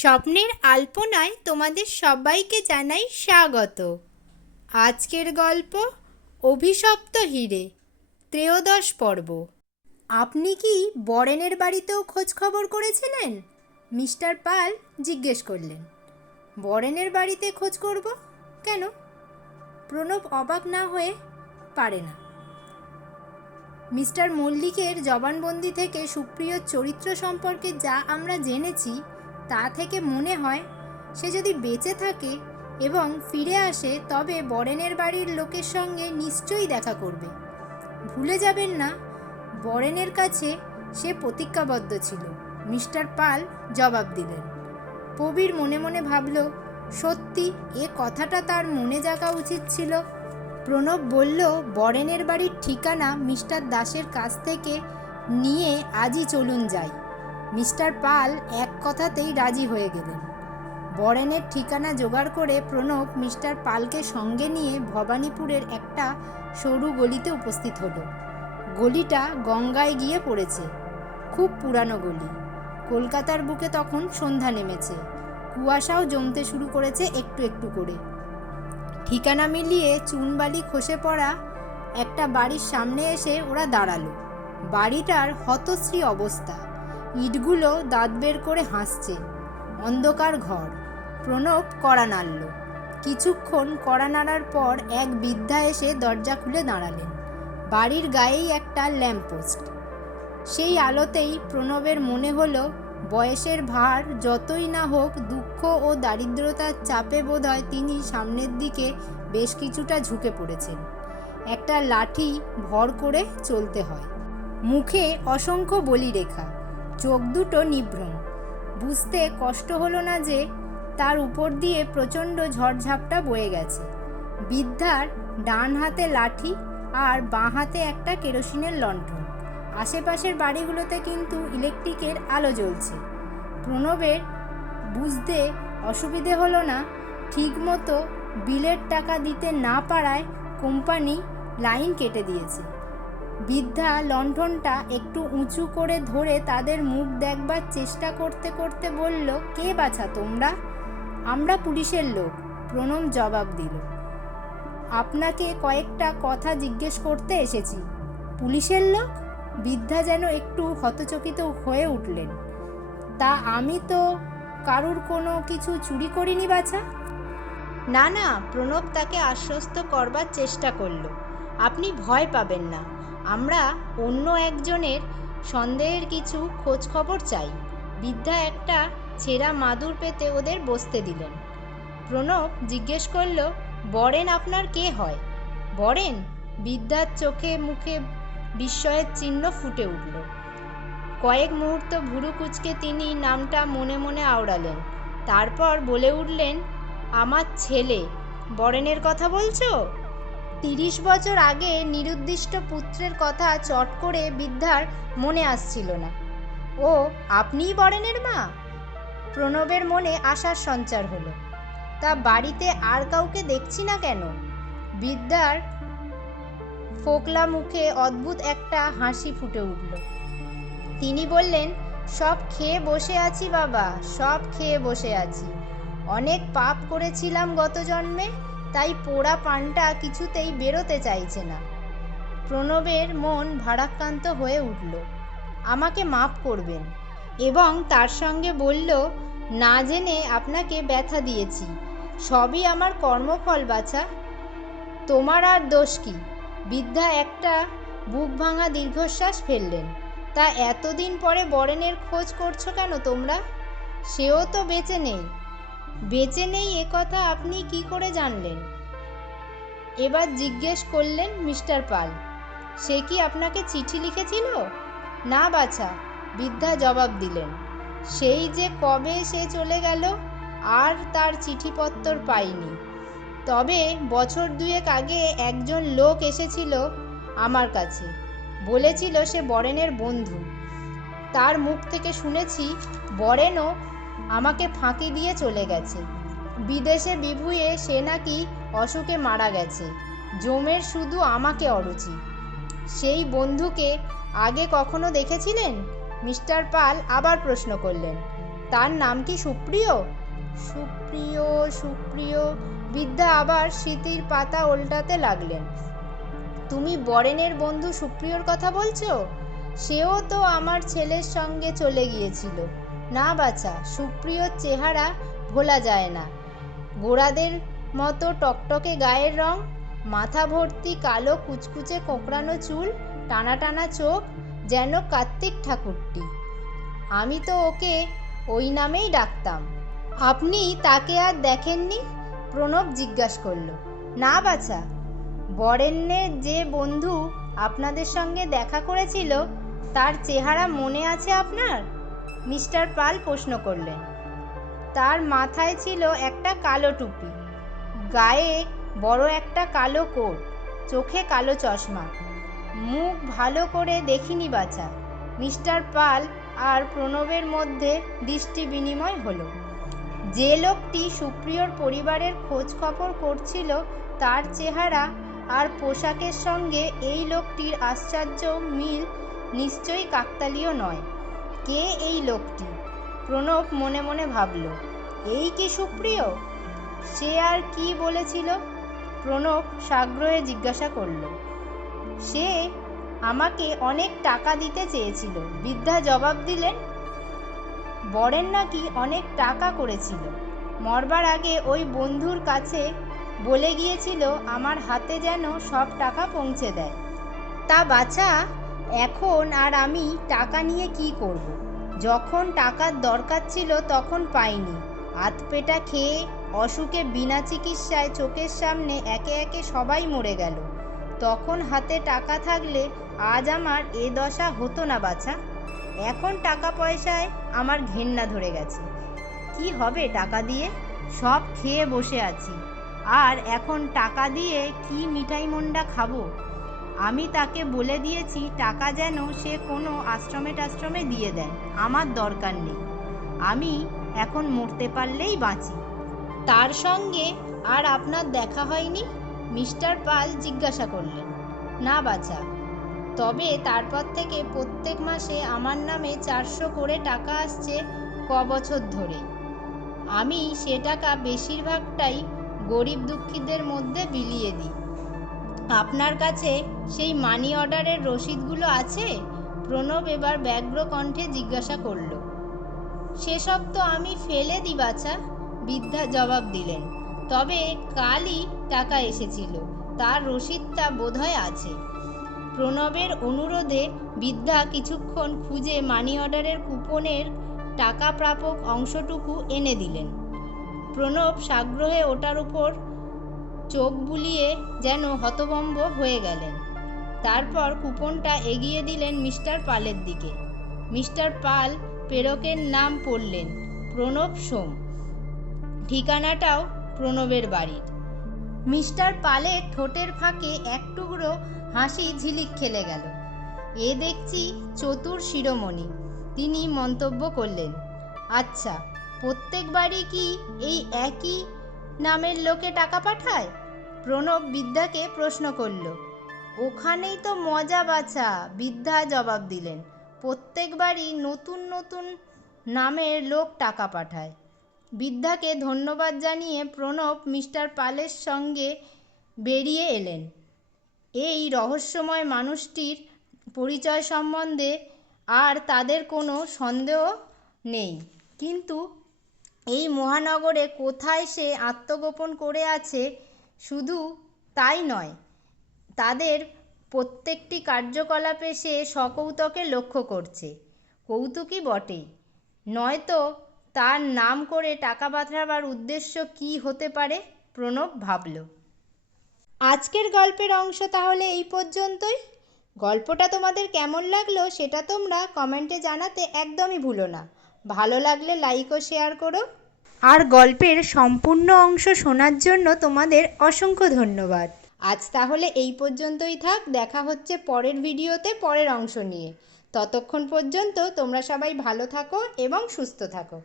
স্বপ্নের আলপনায় তোমাদের সবাইকে জানাই স্বাগত। আজকের গল্প অভিশপ্ত হিরে, ত্রয়োদশ পর্ব। আপনি কি বরেনের বাড়িতেও খোঁজ খবর করেছিলেন? মিস্টার পাল জিজ্ঞেস করলেন। বরেনের বাড়িতে খোঁজ করব কেন? প্রণব অবাক না হয়ে পারে না। মিস্টার মল্লিকের জবানবন্দি থেকে সুপ্রিয়র চরিত্র সম্পর্কে যা আমরা জেনেছি তা থেকে মনে হয় সে যদি বেঁচে থাকে এবং ফিরে আসে তবে বরেনের বাড়ির লোকের সঙ্গে নিশ্চয়ই দেখা করবে। ভুলে যাবেন না, বরেনের কাছে সে প্রতিজ্ঞাবদ্ধ ছিল। মিস্টার পাল জবাব দিলেন। প্রবীর মনে মনে ভাবল, সত্যি এ কথাটা তার মনে জাগা উচিত ছিল। প্রণব বলল, বরেনের বাড়ির ঠিকানা মিস্টার দাসের কাছ থেকে নিয়ে আজই চলুন যাই। মিস্টার পাল এক কথাতেই রাজি হয়ে গেলেন। বরেনের ঠিকানা জোগাড় করে প্রণব মিস্টার পালকে সঙ্গে নিয়ে ভবানীপুরের একটা সরু গলিতে উপস্থিত হলো। গলিটা গঙ্গায় গিয়ে পড়েছে। খুব পুরানো গলি। কলকাতার বুকে তখন সন্ধ্যা নেমেছে। কুয়াশাও জমতে শুরু করেছে একটু একটু করে। ঠিকানা মিলিয়ে চুনবালি খসে পড়া একটা বাড়ির সামনে এসে ওরা দাঁড়ালো। বাড়িটার হতশ্রী অবস্থা। ইটগুলো দাঁত বের করে হাসছে। অন্ধকার ঘর। প্রণব কড়া নাড়ল। কিছুক্ষণ কড়া নাড়ার পর এক বৃদ্ধা এসে দরজা খুলে দাঁড়ালেন। বাড়ির গায়েই একটা ল্যাম্পপোস্ট। সেই আলোতেই প্রণবের মনে হলো বয়সের ভার যতই না হোক, দুঃখ ও দারিদ্রতার চাপে বোধহয় তিনি সামনের দিকে বেশ কিছুটা ঝুঁকে পড়েছেন। একটা লাঠি ভর করে চলতে হয়। মুখে অসংখ্য বলিরেখা, চোখ দুটো নিভ্রম। বুঝতে কষ্ট হলো না যে তার উপর দিয়ে প্রচণ্ড ঝড়ঝাপটা বয়ে গেছে। বৃদ্ধার ডান হাতে লাঠি আর বাঁ হাতে একটা কেরোসিনের লণ্ঠন। আশেপাশের বাড়িগুলোতে কিন্তু ইলেকট্রিকের আলো জ্বলছে। প্রণবের বুঝতে অসুবিধে হলো না, ঠিকমতো বিলের টাকা দিতে না পারায় কোম্পানি লাইন কেটে দিয়েছে। বৃদ্ধা লণ্ঠনটা একটু উঁচু করে ধরে তাদের মুখ দেখবার চেষ্টা করতে করতে বলল, কে বাছা তোমরা? আমরা পুলিশের লোক, প্রণব জবাব দিল। আপনাকে কয়েকটা কথা জিজ্ঞেস করতে এসেছি। পুলিশের লোক? বৃদ্ধা যেন একটু হতচকিত হয়ে উঠলেন। তা আমি তো কারুর কোনো কিছু চুরি করিনি বাছা। না না, প্রণব তাকে আশ্বস্ত করবার চেষ্টা করল। আপনি ভয় পাবেন না, আমরা অন্য একজনের সন্দেহের কিছু খোঁজ খবর চাই। বৃদ্ধা একটা ছেঁড়া মাদুর পেতে ওদের বসতে দিলেন। প্রণব জিজ্ঞেস করল, বরেন আপনার কে হয়? বরেন? বৃদ্ধার চোখে মুখে বিস্ময়ের চিহ্ন ফুটে উঠল। কয়েক মুহূর্ত ভুরু কুঁচকে তিনি নামটা মনে মনে আওড়ালেন। তারপর বলে উঠলেন, আমার ছেলে। বরেনের কথা বলছো? 30 বছর আগে নিরুদ্দিষ্ট পুত্রের কথা চট করে বৃদ্ধার মনে আসছিল না। ও, আপনিই বরেনের মা? প্রণবের মনে আশার সঞ্চার হলো। তা বাড়িতে আর কাউকে দেখছি না কেন? বৃদ্ধার ফোকলা মুখে অদ্ভুত একটা হাসি ফুটে উঠল। তিনি বললেন, সব খেয়ে বসে আছি বাবা, সব খেয়ে বসে আছি। অনেক পাপ করেছিলাম গত জন্মে, তাই পোড়া পানটা কিছুতেই বেরোতে চাইছে না। প্রণবের মন ভারাক্রান্ত হয়ে উঠল। আমাকে মাফ করবেন। এবং তার সঙ্গে বলল, না জেনে আপনাকে ব্যথা দিয়েছি, সবই আমার কর্মফল বাছা। তোমার আর দোষ কি? বৃদ্ধা একটা বুক ভাঙা দীর্ঘশ্বাস ফেললেন। তা এতদিন পরে বরেনের খোঁজ করছো কেন তোমরা? সেও তো বেঁচে নেই। বেঁচে নেই এ কথা আপনি কি করে জানলেন? এবার জিজ্ঞেস করলেন মিস্টার পাল। সে কি আপনাকে চিঠি লিখেছিল? না বাছা, বৃদ্ধা জবাব দিলেন। সেই যে কবে সে চলে গেল, আর তার চিঠিপত্তর পাইনি। তবে বছর 2 আগে একজন লোক এসেছিল আমার কাছে, বলেছিল সে বরেনের বন্ধু। তার মুখ থেকে শুনেছি বরেনও আমাকে ফাঁকি দিয়ে চলে গেছে। বিদেশে বিভুঁয়ে সে নাকি অসুখে মারা গেছে। জমের শুধু আমাকে অরুচি। সেই বন্ধুকে আগে কখনো দেখেছিলেন? মিস্টার পাল আবার প্রশ্ন করলেন। তার নাম কি সুপ্রিয়? সুপ্রিয় সুপ্রিয়, বৃদ্ধা আবার স্মৃতির পাতা ওল্টাতে লাগলেন। তুমি বরেনের বন্ধু সুপ্রিয়র কথা বলছো? সেও তো আমার ছেলের সঙ্গে চলে গিয়েছিল। না বাছা, সুপ্রিয়র চেহারা ভোলা যায় না। গোড়াদের মতো টকটকে গায়ের রং, মাথা ভর্তি কালো কুচকুচে কোঁকড়ানো চুল, টানা টানা চোখ, যেন কার্তিক ঠাকুরটি। আমি তো ওকে ওই নামেই ডাকতাম। আপনি তাকে আর দেখেননি? প্রণব জিজ্ঞাসা করল। না বাছা, বরেণ্যের যে বন্ধু আপনাদের সঙ্গে দেখা করেছিল তার চেহারা মনে আছে আপনার? মিস্টার পাল প্রশ্ন করলেন। তার মাথায় ছিল একটা কালো টুপি, গায়ে বড় একটা কালো কোট, চোখে কালো চশমা। মুখ ভালো করে দেখিনি বাছা। মিস্টার পাল আর প্রণবের মধ্যে দৃষ্টি বিনিময় হলো। যে লোকটি সুপ্রিয়র পরিবারের খোঁজ খবর করছিল তার চেহারা আর পোশাকের সঙ্গে এই লোকটির আশ্চর্য মিল নিশ্চয়ই কাকতালীয় নয়। কে এই লোকটি? প্রণব মনে মনে ভাবল। এই কি সুপ্রিয়? সে আর কি বলেছিল? প্রণব সাগ্রহে জিজ্ঞাসা করল। সে আমাকে অনেক টাকা দিতে চেয়েছিল, বৃদ্ধা জবাব দিলেন। বরেন নাকি অনেক টাকা করেছিল। মরবার আগে ওই বন্ধুর কাছে বলে গিয়েছিল আমার হাতে যেন সব টাকা পৌঁছে দেয়। তা বাছা, এখন আর আমি টাকা নিয়ে কি করব? যখন টাকার দরকার ছিল তখন পাইনি। আধপেটা খেয়ে অসুখে বিনা চিকিৎসায় চোখের সামনে একে একে সবাই মরে গেল। তখন হাতে টাকা থাকলে আজ আমার এ দশা হতো না বাছা। এখন টাকা পয়সায় আমার ঘেন্না ধরে গেছে। কি হবে টাকা দিয়ে? সব খেয়ে বসে আছি, আর এখন টাকা দিয়ে কি মিঠাই মন্ডা খাবো? আমি তাকে বলে দিয়েছি টাকা যেন সে কোনো আশ্রমে দিয়ে দেয়, আমার দরকার নেই। আমি এখন মরতে পারলেই বাঁচি। তার সঙ্গে আর আপনার দেখা হয়নি? মিস্টার পাল জিজ্ঞাসা করলেন। না বাছা, তবে তারপর থেকে প্রত্যেক মাসে আমার নামে 400 করে টাকা আসছে বছর ধরে। আমি সে টাকা বেশিরভাগটাই গরিব দুঃখীদের মধ্যে বিলিয়ে দিই। আপনার কাছে সেই মানি অর্ডারের রসিদগুলো আছে? প্রণব এবার ব্যগ্র কণ্ঠে জিজ্ঞাসা করল। সেসব তো আমি ফেলে দিই বাছা, বৃদ্ধা জবাব দিলেন। তবে কালই টাকা এসেছিল, তার রসিদটা বোধহয় আছে। প্রণবের অনুরোধে বৃদ্ধা কিছুক্ষণ খুঁজে মানি অর্ডারের কুপনের টাকা প্রাপক অংশটুকু এনে দিলেন। প্রণব সাগ্রহে ওটার উপর চোখ বুলিয়ে যেন হতভম্ব হয়ে গেলেন। তারপর কুপনটা এগিয়ে দিলেন মিস্টার পালের দিকে। মিস্টার পাল প্রেরকের নাম পড়লেন, প্রণব সোম। ঠিকানাটাও প্রণবের বাড়ির। মিস্টার পালের ঠোঁটের ফাঁকে এক টুকরো হাসি ঝিলিক খেলে গেল। এ দেখছি চতুর শিরোমণি, তিনি মন্তব্য করলেন। আচ্ছা, প্রত্যেকবারই কি এই একই নামের লোকে টাকা পাঠায়? প্রণব বৃদ্ধাকে প্রশ্ন করল। ওখানেই তো মজা বাছা, বৃদ্ধা জবাব দিলেন। প্রত্যেকবারই নতুন নতুন নামের লোক টাকা পাঠায়। বৃদ্ধাকে ধন্যবাদ জানিয়ে প্রণব মিস্টার পালের সঙ্গে বেরিয়ে এলেন। এই রহস্যময় মানুষটির পরিচয় সম্বন্ধে আর তাদের কোনো সন্দেহ নেই, কিন্তু এই মহানগরে কোথায় সে আত্মগোপন করে আছে শুধু তাই নয়, তাদের প্রত্যেকটি কার্যকলাপে সে সকৌতুকে লক্ষ্য করছে। কৌতুকই বটেই, নয়তো তার নাম করে টাকা পাঠাবার উদ্দেশ্য কী হতে পারে? প্রণব ভাবল। আজকের গল্পের অংশ তাহলে এই পর্যন্তই। গল্পটা তোমাদের কেমন লাগলো সেটা তোমরা কমেন্টে জানাতে একদমই ভুলো না। ভালো লাগলে লাইক ও শেয়ার করো। আর গল্পের সম্পূর্ণ অংশ শোনার জন্য তোমাদের অসংখ্য ধন্যবাদ। আজ তাহলে এই পর্যন্তই থাক। দেখা হচ্ছে পরের ভিডিওতে পরের অংশ নিয়ে। ততক্ষণ পর্যন্ত তোমরা সবাই ভালো থাকো এবং সুস্থ থাকো।